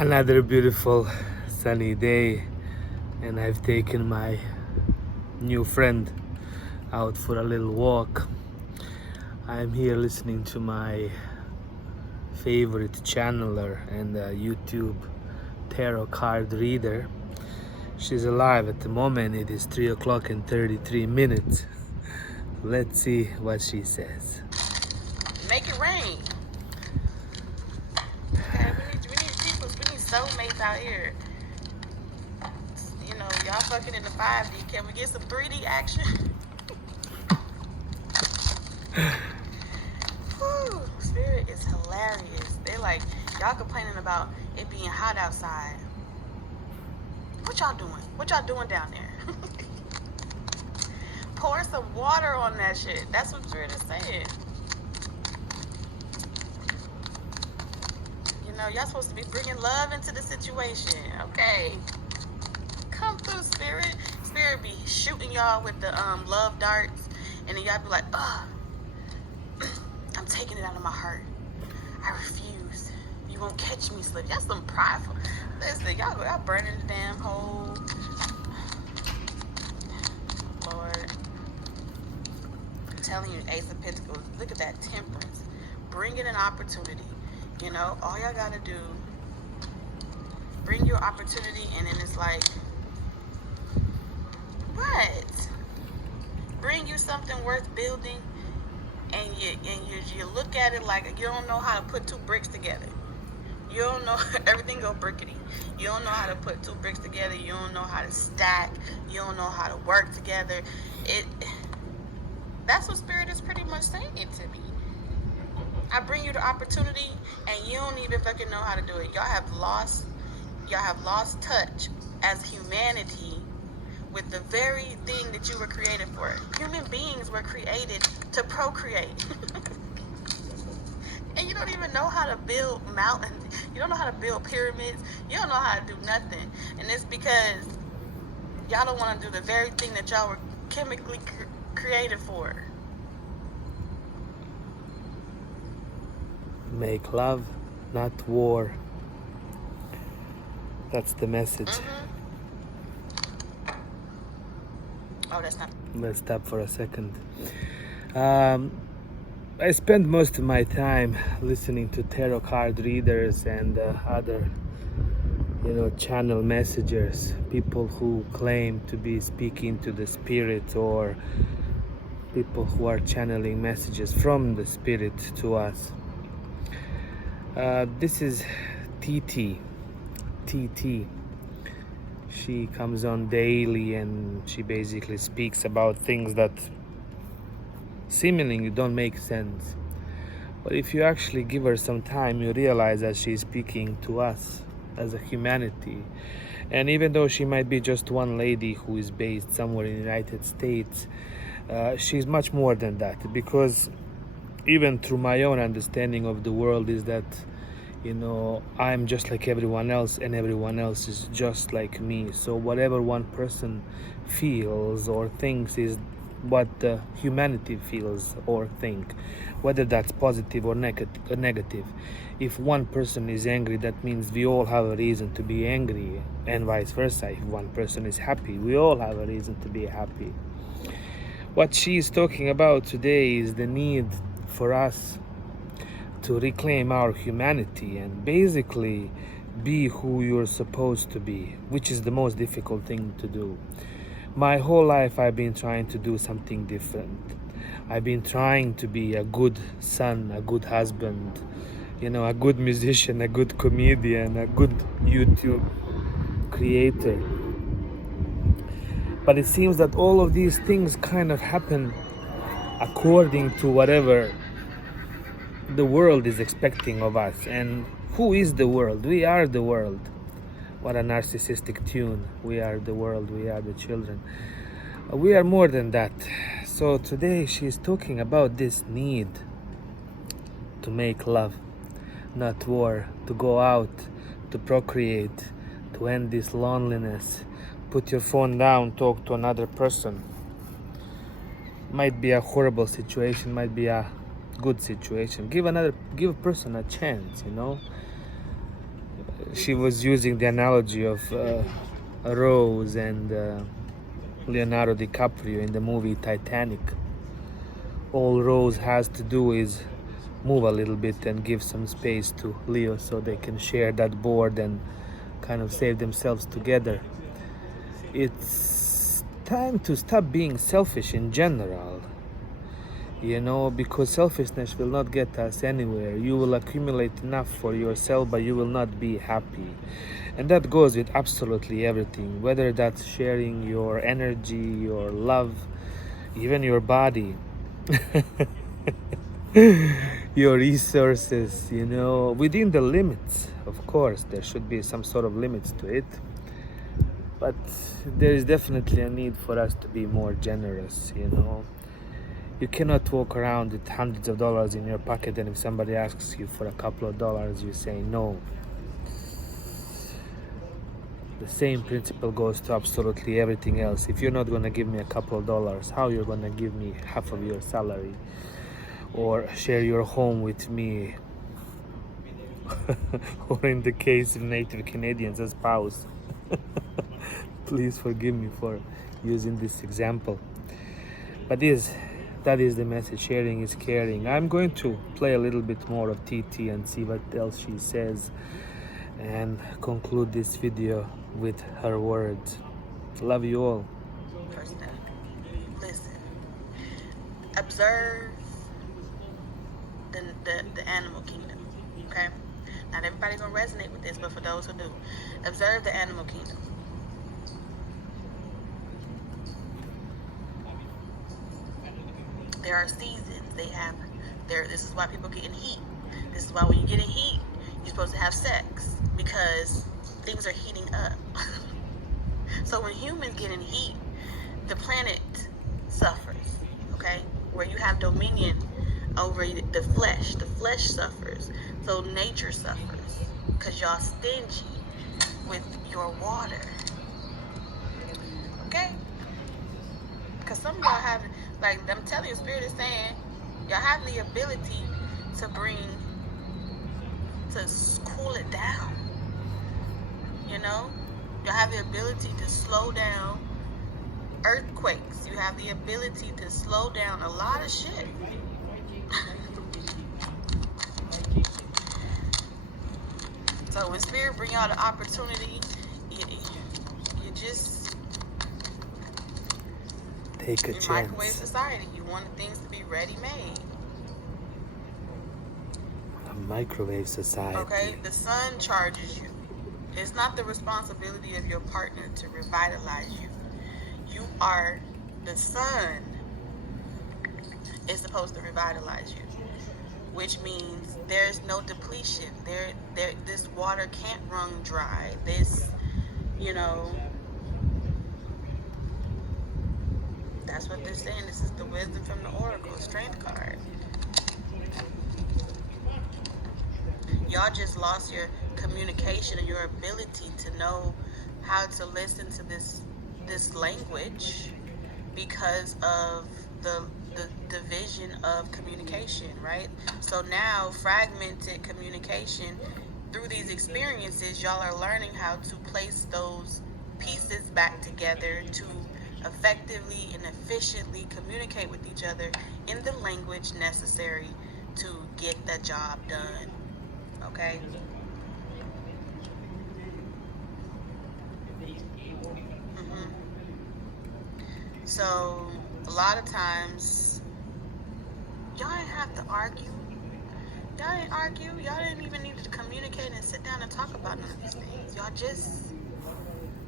Another beautiful sunny day, and I've taken my new friend out for a little walk. I'm here listening to my favorite channeler and YouTube tarot card reader. She's alive at the moment. It is 3 o'clock and 33 minutes. Let's see what she says. Make it rain. Okay, we need people, we need soulmates out here. You know, y'all fucking in the 5D. Can we get some 3D action? Whew, Spirit is hilarious. They like, y'all complaining about it being hot outside. What y'all doing? What y'all doing down there? Pour some water on that shit. That's what Spirit is saying. You know, y'all supposed to be bringing love into the situation. Okay. Come through, Spirit. Spirit be shooting y'all with the love darts. And then y'all be like, ugh. I'm taking it out of my heart. I refuse. You won't catch me slipping. Y'all some prideful. Listen, y'all burning the damn hole. Lord. I'm telling you, Ace of Pentacles, look at that temperance. Bring it an opportunity. You know, all y'all gotta do, bring your opportunity, and then it's like, what? Bring you something worth building, and you look at it like you don't know how to put two bricks together. You don't know, everything go brickety. You don't know how to put two bricks together. You don't know how to stack. You don't know how to work together. That's what Spirit is pretty much saying to me. I bring you the opportunity, and you don't even fucking know how to do it. Y'all have lost touch as humanity with the very thing that you were created for. Human beings were created to procreate. And you don't even know how to build mountains. You don't know how to build pyramids. You don't know how to do nothing. And it's because y'all don't want to do the very thing that y'all were chemically created for. Make love, not war. That's the message. Oh, that's not. Let's stop for a second. I spend most of my time listening to tarot card readers and other, channel messengers, people who claim to be speaking to the spirit, or people who are channeling messages from the spirit to us. This is TT. She comes on daily and she basically speaks about things that seemingly don't make sense. But if you actually give her some time, you realize that she's speaking to us as a humanity. And even though she might be just one lady who is based somewhere in the United States, she's much more than that. Because even through my own understanding of the world is that, I'm just like everyone else, and everyone else is just like me. So whatever one person feels or thinks is what humanity feels or think, whether that's positive or negative. If one person is angry, that means we all have a reason to be angry, and vice versa. If one person is happy, we all have a reason to be happy. What she's talking about today is the need for us to reclaim our humanity and basically be who you're supposed to be, which is the most difficult thing to do. My whole life I've been trying to do something different. I've been trying to be a good son, a good husband, a good musician, a good comedian, a good YouTube creator. But it seems that all of these things kind of happen according to whatever the world is expecting of us. And who is the world? We are the world. What a narcissistic tune. We are the world, we are the children. We are more than that. So today she's talking about this need to make love, not war, to go out, to procreate, to end this loneliness. Put your phone down, talk to another person. Might be a horrible situation, might be a good situation. Give a person a chance, she was using the analogy of Rose and Leonardo DiCaprio in the movie Titanic. All Rose has to do is move a little bit and give some space to Leo so they can share that board and kind of save themselves together. It's time to stop being selfish in general, because selfishness will not get us anywhere. You will accumulate enough for yourself, but you will not be happy. And that goes with absolutely everything, whether that's sharing your energy, your love, even your body, your resources, within the limits. Of course, there should be some sort of limits to it. But there is definitely a need for us to be more generous, You cannot walk around with hundreds of dollars in your pocket, and if somebody asks you for a couple of dollars, you say no. The same principle goes to absolutely everything else. If you're not going to give me a couple of dollars, how you're going to give me half of your salary or share your home with me? Or in the case of Native Canadians, a spouse. Please forgive me for using this example. But that is the message. Sharing is caring. I'm going to play a little bit more of TT and see what else she says and conclude this video with her words. Love you all. First thing, listen. Observe the animal kingdom. Okay? Not everybody's gonna resonate with this, but for those who do, observe the animal kingdom. There are seasons. This is why people get in heat. This is why when you get in heat, you're supposed to have sex, because things are heating up. So when humans get in heat, the planet suffers, okay? Where you have dominion over the flesh suffers. So nature suffers, because y'all stingy with your water, okay? Because some of y'all have, like I'm telling you, Spirit is saying, y'all have the ability to cool it down, Y'all have the ability to slow down earthquakes. You have the ability to slow down a lot of shit. So when Spirit bring y'all the opportunity, you just take a in chance. Microwave society, you want things to be ready-made. A microwave society. Okay, the sun charges you. It's not the responsibility of your partner to revitalize you. You are, the sun is supposed to revitalize you, which means there's no depletion. This water can't run dry. That's what they're saying. This is the wisdom from the Oracle, Strength card. Y'all just lost your communication and your ability to know how to listen to this language because of the division of communication, right? So now fragmented communication, through these experiences, y'all are learning how to place those pieces back together to effectively and efficiently communicate with each other in the language necessary to get the job done. Okay? So a lot of times y'all didn't have to argue. Y'all didn't argue. Y'all didn't even need to communicate and sit down and talk about none of these things. Y'all just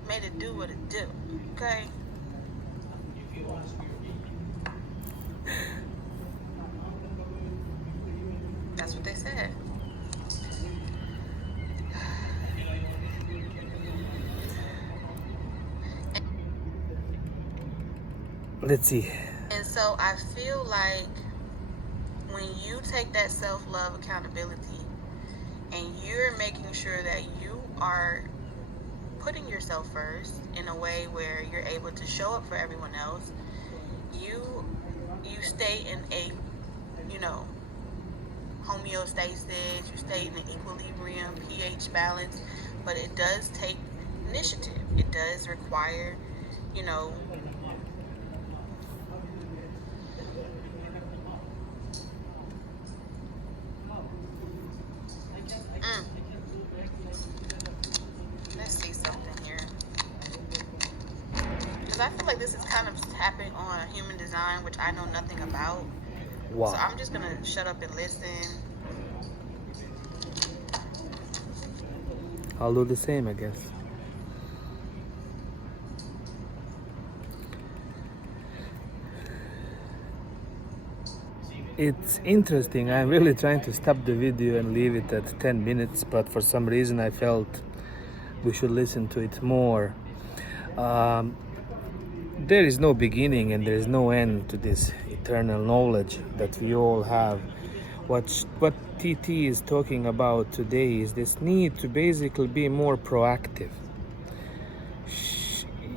made it do what it do. Okay? That's what they said. Let's see. And so I feel like when you take that self-love accountability and you're making sure that you are putting yourself first in a way where you're able to show up for everyone else, you stay in a, homeostasis, you stay in an equilibrium, pH balance, but it does take initiative. It does require, you know, let's see something here. Because I feel like this is kind of tapping on human design, which I know nothing about. Wow. So I'm just going to shut up and listen. I'll do the same, I guess. It's interesting. I'm really trying to stop the video and leave it at 10 minutes, but for some reason I felt we should listen to it more. There is no beginning and there is no end to this eternal knowledge that we all have. What TT is talking about today is this need to basically be more proactive.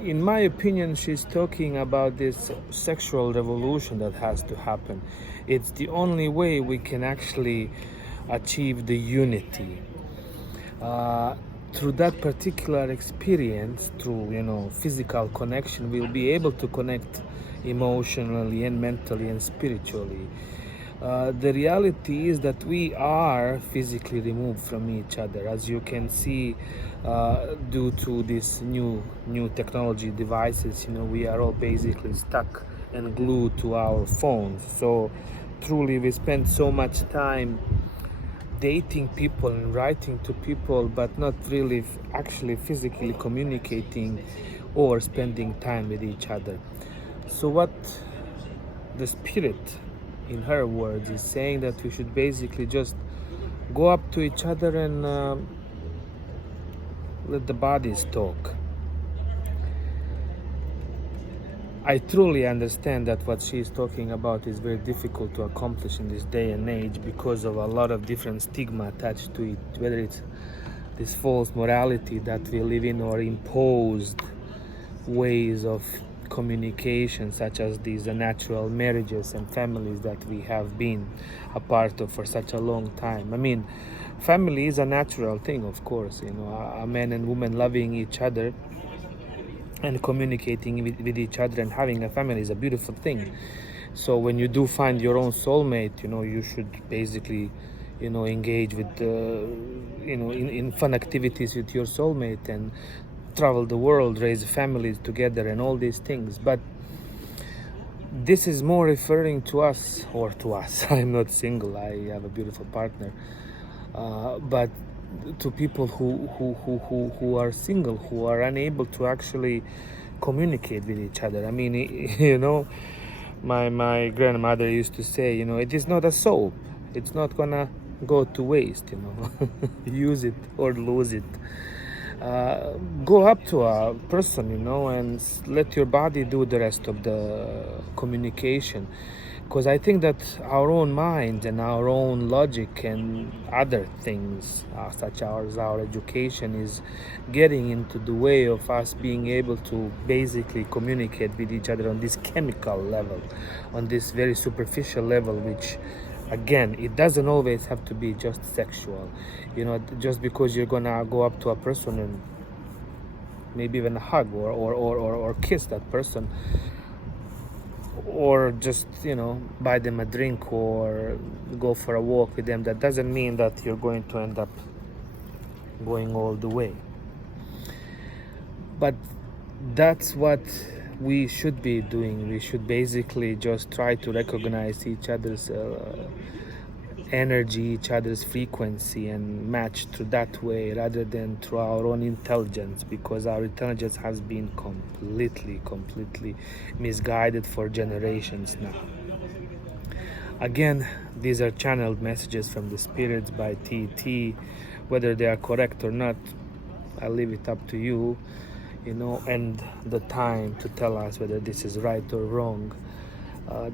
In my opinion, she's talking about this sexual revolution that has to happen. It's the only way we can actually achieve the unity. Through that particular experience, through physical connection, we'll be able to connect emotionally and mentally and spiritually. The reality is that we are physically removed from each other, as you can see, due to these new technology devices. We are all basically stuck and glued to our phones. So truly, we spend so much time dating people and writing to people, but not really actually physically communicating or spending time with each other. So what the spirit, in her words, is saying that we should basically just go up to each other and let the bodies talk. I truly understand that what she is talking about is very difficult to accomplish in this day and age because of a lot of different stigma attached to it, whether it's this false morality that we live in or imposed ways of communication, such as these natural marriages and families that we have been a part of for such a long time. I mean, family is a natural thing, of course, a man and woman loving each other and communicating with each other and having a family is a beautiful thing. So when you do find your own soulmate, you should basically engage with in fun activities with your soulmate and travel the world, raise families together and all these things. But this is more referring to us. I'm not single, I have a beautiful partner, but to people who are single, who are unable to actually communicate with each other. I mean, my grandmother used to say, it is not a soap, it's not gonna go to waste, use it or lose it. Go up to a person, and let your body do the rest of the communication. Because I think that our own mind and our own logic and other things, such as our education, is getting into the way of us being able to basically communicate with each other on this chemical level, on this very superficial level, which, again, it doesn't always have to be just sexual. Just because you're gonna go up to a person and maybe even hug or kiss that person, or just buy them a drink or go for a walk with them, that doesn't mean that you're going to end up going all the way. But that's what we should be doing. We should basically just try to recognize each other's energy, each other's frequency, and match through that way rather than through our own intelligence, because our intelligence has been completely misguided for generations now. Again, these are channeled messages from the spirits by TT. Whether they are correct or not, I'll leave it up to you, and the time to tell us whether this is right or wrong.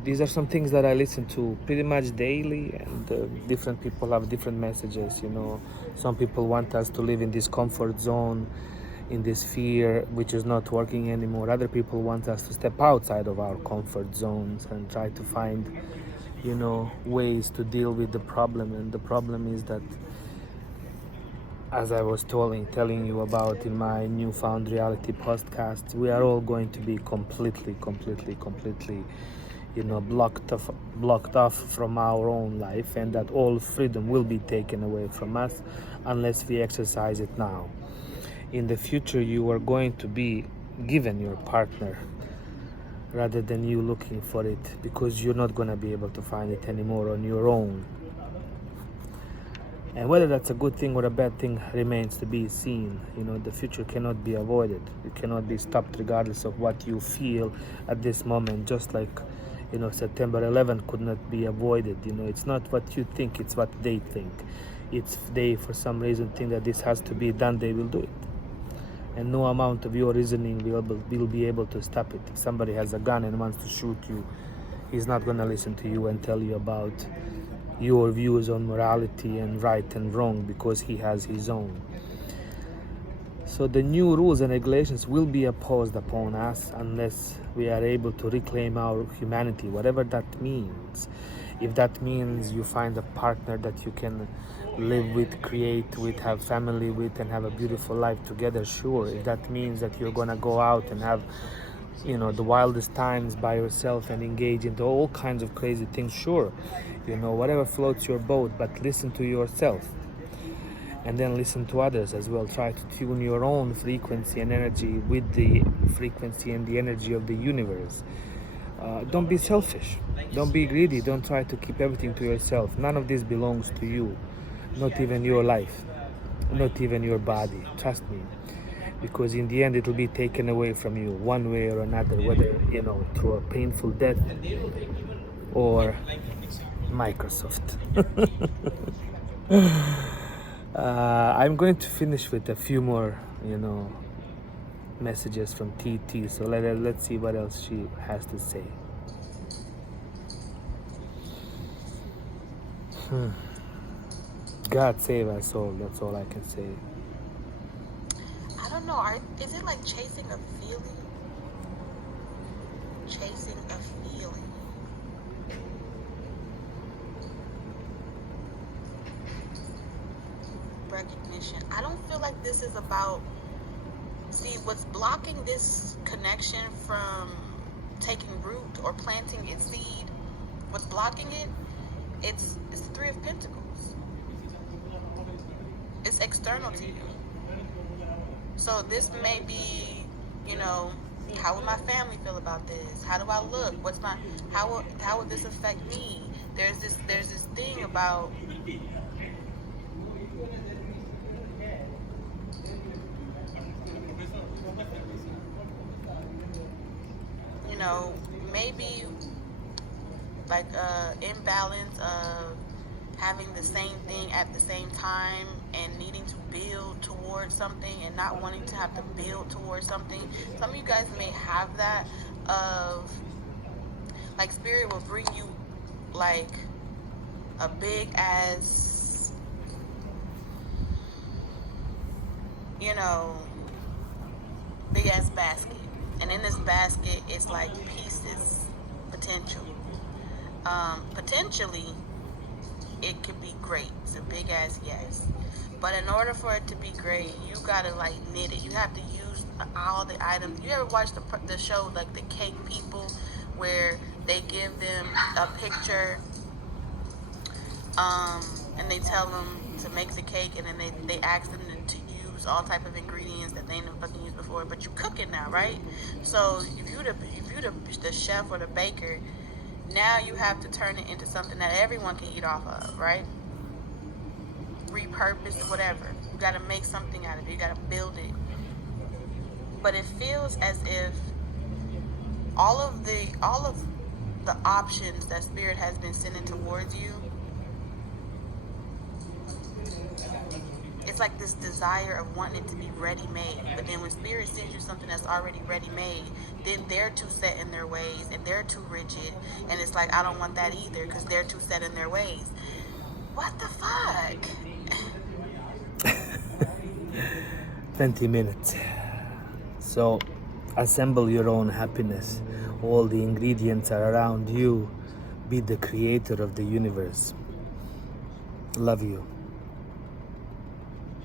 These are some things that I listen to pretty much daily, and different people have different messages. Some people want us to live in this comfort zone, in this fear, which is not working anymore. Other people want us to step outside of our comfort zones and try to find, ways to deal with the problem. And the problem is that as I was telling you about in my Newfound Reality podcast, we are all going to be completely, blocked off from our own life, and that all freedom will be taken away from us unless we exercise it now. In the future, you are going to be given your partner rather than you looking for it, because you're not going to be able to find it anymore on your own. And whether that's a good thing or a bad thing remains to be seen. The future cannot be avoided. It cannot be stopped regardless of what you feel at this moment. Just like, September 11th could not be avoided. It's not what you think, it's what they think. If they, for some reason, think that this has to be done, they will do it. And no amount of your reasoning will be able to stop it. If somebody has a gun and wants to shoot you, he's not going to listen to you and tell you about your views on morality and right and wrong, because he has his own. So the new rules and regulations will be imposed upon us unless we are able to reclaim our humanity, whatever that means. If that means you find a partner that you can live with, create with, have family with, and have a beautiful life together, sure. If that means that you're gonna go out and have the wildest times by yourself and engage into all kinds of crazy things, sure. Whatever floats your boat, but listen to yourself and then listen to others as well. Try to tune your own frequency and energy with the frequency and the energy of the universe. Don't be selfish, don't be greedy, don't try to keep everything to yourself. None of this belongs to you, not even your life, not even your body, trust me. Because in the end it will be taken away from you one way or another, whether through a painful death or Microsoft. I'm going to finish with a few more messages from TT, so let's see what else she has to say. God save us all, that's all I can say. I don't know. Is it like chasing a feeling? Chasing a feeling. Recognition. I don't feel like this is about. See, what's blocking this connection from taking root or planting its seed? What's blocking it? It's the Three of Pentacles. It's external to you. So this may be, how would my family feel about this? How do I look? How would this affect me? There's this thing about maybe like imbalance of having the same thing at the same time and needing to build towards something and not wanting to have to build towards something. Some of you guys may have that of like spirit will bring you like a big ass big ass basket, and in this basket it's like pieces, potential. Potentially it could be great. It's a big ass yes. But in order for it to be great, you gotta like knit it. You have to use all the items. You ever watch the show like The Cake People, where they give them a picture, and they tell them to make the cake, and then they ask them to use all type of ingredients that they never fucking used before, but you cook it now, right? So if you the chef or the baker, now you have to turn it into something that everyone can eat off of, right? Repurpose, whatever. You got to make something out of it. You got to build it. But it feels as if all of the options that spirit has been sending towards you, it's like this desire of wanting it to be ready-made. But then when spirit sends you something that's already ready-made, then they're too set in their ways and they're too rigid, and it's like, I don't want that either because they're too set in their ways. What the fuck? 20 minutes. So assemble your own happiness. All the ingredients are around you. Be the creator of the universe. Love you.